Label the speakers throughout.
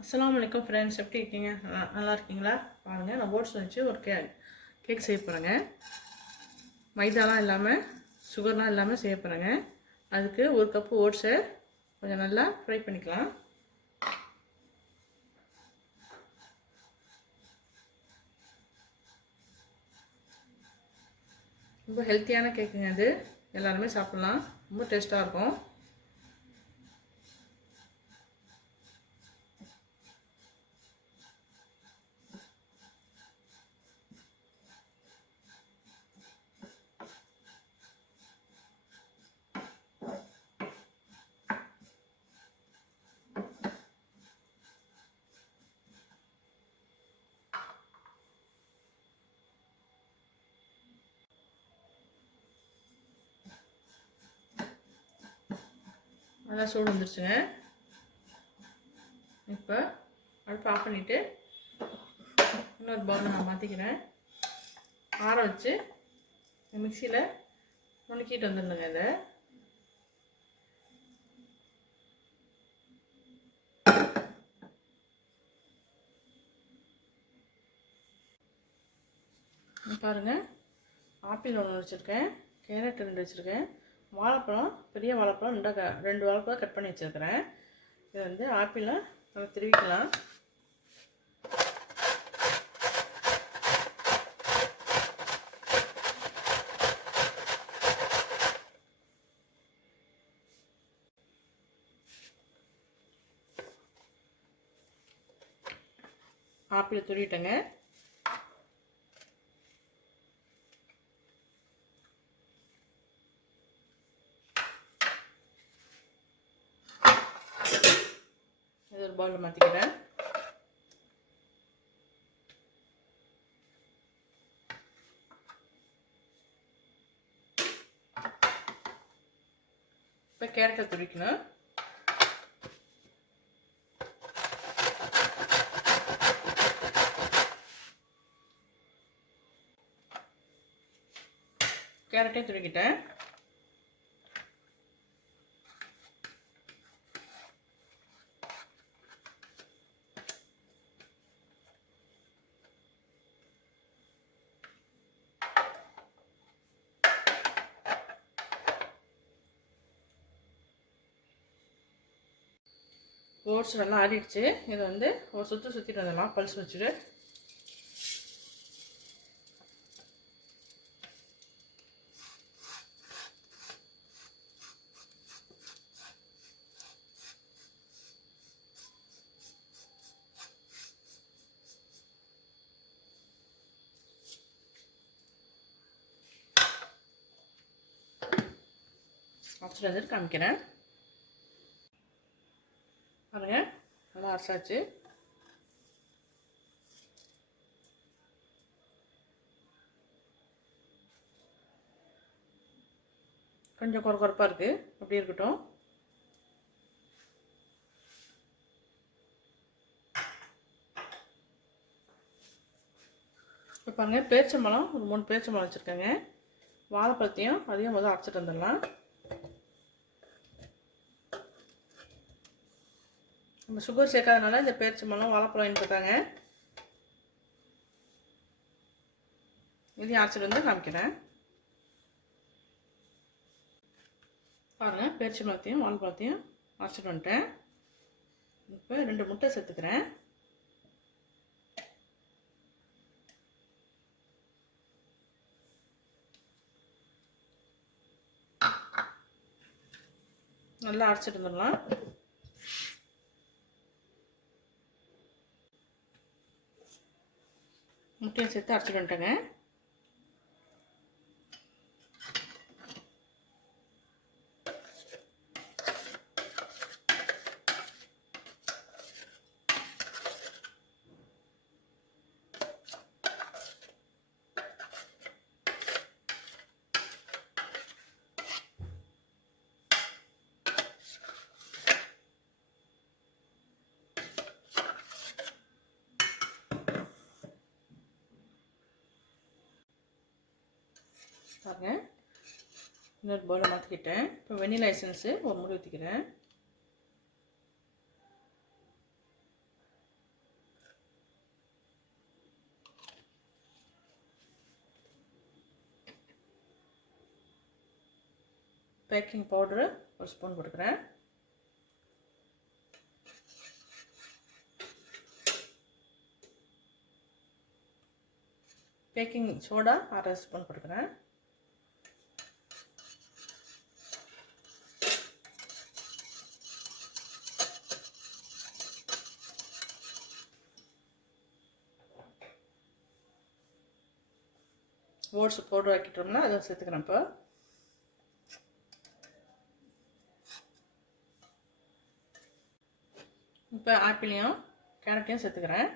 Speaker 1: அஸ்லாம் வலைக்கம் ஃப்ரெண்ட்ஸ் எப்படி இருக்கீங்க? நல்லா இருக்கீங்களா? பாருங்கள் நான் ஓட்ஸ் வச்சு ஒரு கே கேக் செய்ய போகிறேங்க மைதாலாம் இல்லாமல் சுகர்லாம் இல்லாமல் செய்ய போகிறேங்க அதுக்கு ஒரு கப்பு ஓட்ஸை கொஞ்சம் நல்லா ஃப்ரை பண்ணிக்கலாம். ரொம்ப ஹெல்த்தியான கேக்குங்க அது. எல்லாருமே சாப்பிட்லாம். ரொம்ப டேஸ்ட்டாக இருக்கும். நல்லா சூடு வந்துருச்சுங்க. இப்போ அடுப்பு ஆஃப் பண்ணிவிட்டு இன்னொரு பவுலில் நான் மாற்றிக்கிறேன் ஆற வச்சு மிக்சியில் நுணுக்கிட்டு வந்துடணுங்க இதை. பாருங்கள் பாருங்க. ஆப்பிள் ஒன்று வச்சுருக்கேன். கேரட் ரெண்டு வச்சுருக்கேன். வாழைப்பழம் பெரிய வாழைப்பழம் ரெண்டாக ரெண்டு வாழைப்பழம் கட் பண்ணி வச்சுருக்கிறேன். இது வந்து ஆப்பிளை நம்ம திருவிக்கலாம். ஆப்பிள் துருவிட்டேங்க இது ஒரு பவுலில் மாற்றிக்கிறேன் இப்போ கேரட்டை துடிக்கணும் கேரட்டையும் துருக்கிட்டேன். ஓட்ஸ் நல்லா ஆடிடுச்சு இது வந்து ஒரு சுற்று சுற்றிட்டு வந்துடலாம் பல்ஸ் வச்சுட்டு அரைச்சிட்டு வந்துட்டு காமிக்கிறேன் பாருங்க பாஸ் ஆச்சு கொஞ்சம் குறை குறைப்பாக இருக்குது அப்படி இருக்கட்டும். இப்போ பாருங்கள் பேரிச்சம்பழம் ஒரு மூணு பேரிச்சம்பழம் வச்சுருக்கேங்க. வாழைப்பழத்தையும் அதையும் முதல்ல அரைச்சிட்டு வந்துடலாம். நம்ம சுகர் சேர்க்காதனால இந்த பேரிச்சம்பழம் வாழைப்பழம் இனிப்புத்தாங்க இதையும் அரைச்சிட்டு வந்து காமிக்கிறேன். பாருங்கள் பேரிச்சம்பழத்தையும் வாழைப்பழத்தையும் அரைச்சிட்டு வந்துட்டேன். இப்போ ரெண்டு முட்டை சேர்த்துக்கிறேன். நல்லா அரைச்சிட்டு வந்துடலாம். முட்டையும் சேர்த்து அரைச்சிட்டு இன்னொரு பவுலில் மாற்றிக்கிட்டேன் இப்போ வெண்ணிலா எசன்ஸு ஒரு முடி ஊற்றிக்கிறேன் பேக்கிங் பவுடரு ஒரு ஸ்பூன் கொடுக்குறேன் பேக்கிங் சோடா அரை ஸ்பூன் கொடுக்குறேன் ஓட்ஸ் பவுடர் ஆக்கிட்டோம்னா அதை சேர்த்துக்கிறேன் இப்போ. இப்போ ஆப்பிளையும் கேரட்டையும் சேர்த்துக்கிறேன்.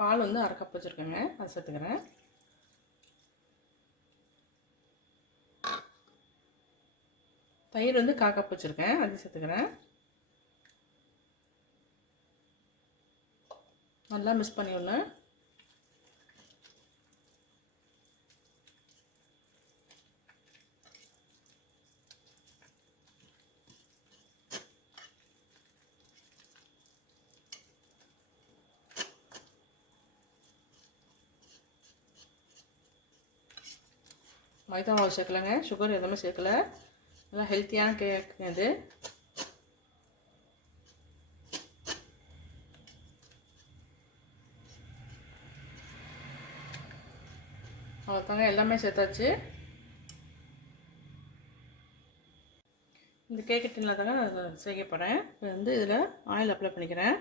Speaker 1: பால் வந்து அரை கப் வச்சுருக்கேங்க. அதை சேர்த்துக்கிறேன். தயிர் வந்து கா கப் வச்சுருக்கேன். அது சேர்த்துக்கிறேன். நல்லா மிக்ஸ் பண்ணி மைதா மாவு சேர்க்கலைங்க சுகர் எதுவுமே சேர்க்கல. நல்லா ஹெல்த்தியான கேக் இது. அவ்வளோதாங்க எல்லாமே சேர்த்தாச்சு. இந்த கேக்கு டின்னில் தாங்க நான் செய்ய போகிறேன் இப்போ வந்து இதில் ஆயில் அப்ளை பண்ணிக்கிறேன்.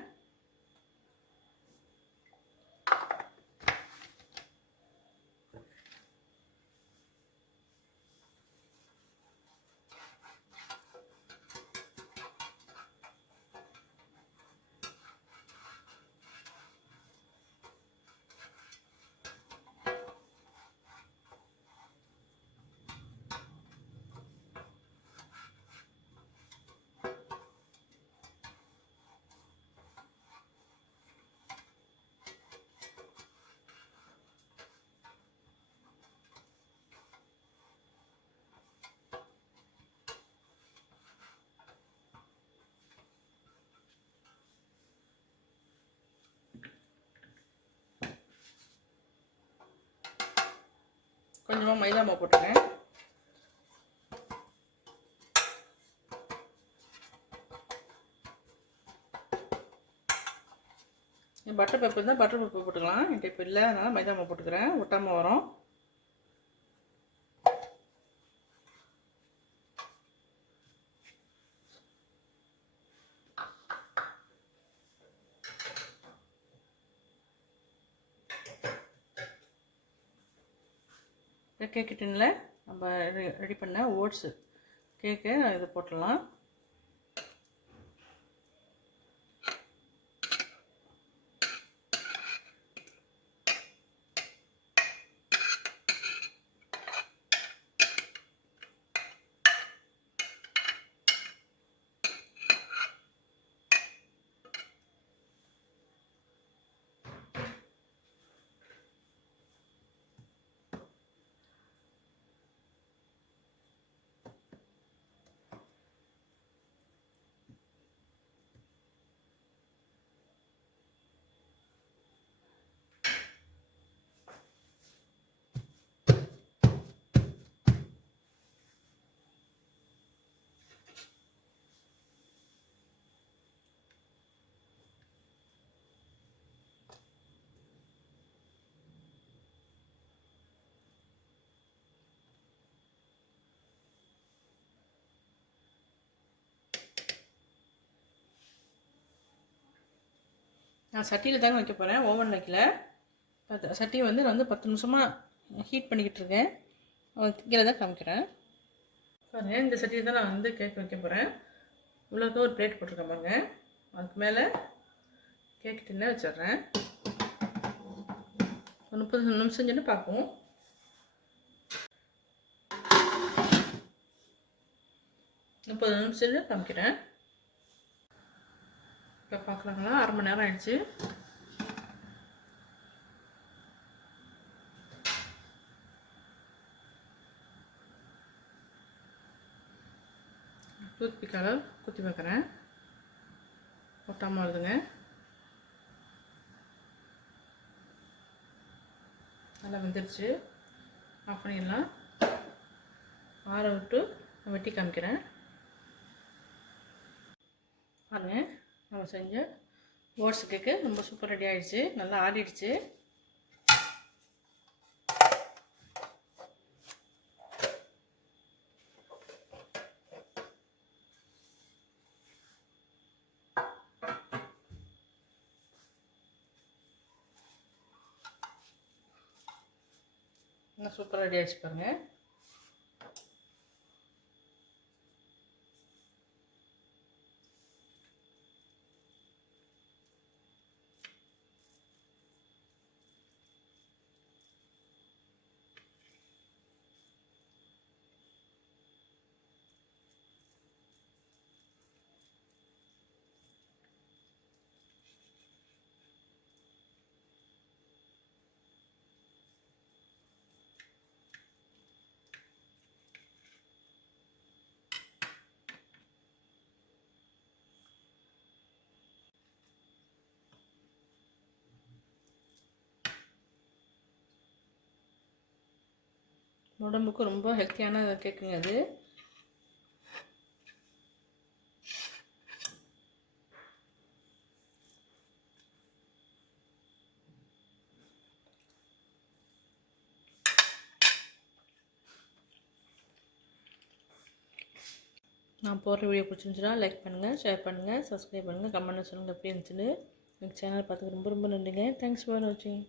Speaker 1: கொஞ்சமாக மைதா மாவு போட்டுருக்கேன் பட்டர் பேப்பர் இருந்தால் பட்டர் பேப்பர் போட்டுக்கலாம். என்கிட்ட இப்போ இல்லை அதனால் மைதா மாவு போட்டுக்கிறேன். ஒட்டாமல் வரும். கேக்கு டின்னில் நம்ம ரெடி பண்ண ஓட்ஸு கேக்கு இது போட்டுடலாம். நான் சட்டியில் தாங்க வைக்க போகிறேன் ஓவன் வைக்கல. பத்து சட்டியை வந்து நான் வந்து பத்து நிமிஷமாக ஹீட் பண்ணிக்கிட்டு இருக்கேன். கீழே தான் காமிக்கிறேன். பாருங்கள் இந்த சட்டியில் தான் நான் வந்து கேக் வைக்க போகிறேன் இவ்வளோக்கு ஒரு பிளேட் போட்டிருக்கேன் பாருங்க. அதுக்கு மேலே கேக் டின்ன வச்சிட்றேன். ஒரு முப்பது நிமிஷம் செஞ்சுன்னு பார்ப்போம். முப்பது நிமிஷம் காமிக்கிறேன். இப்போ பார்க்கலாங்களா அரை மணி நேரம் ஆயிடுச்சு. டூத் பிக்கால் குத்தி பார்க்குறேன் ஒட்டாமல் வருதுங்க. நல்லா வெந்துருச்சு. ஆஃப் பண்ணிடலாம். ஆற விட்டு வெட்டி காமிக்கிறேன். பாருங்கள் நம்ம செஞ்ச ஓட்ஸ் கேக்கு ரொம்ப சூப்பர் ரெடி ஆகிடுச்சு நல்லா ஆடிடுச்சு நல்லா சூப்பர் ரெடி ஆகிடுச்சு பாருங்கள் உடம்புக்கு ரொம்ப ஹெல்த்தியான கேக்குங்க அது. நான் போடுற வீடியோ பிடிச்சிருந்துச்சுன்னா லைக் பண்ணுங்கள் ஷேர் பண்ணுங்கள் சப்ஸ்கிரைப் பண்ணுங்கள் கமெண்ட் சொல்லுங்கள் எப்படி இருந்துச்சுன்னு. எனக்கு சேனல் பார்த்துக்கு ரொம்ப ரொம்ப நன்றிங்க. தேங்க்ஸ் ஃபார் வாட்சிங்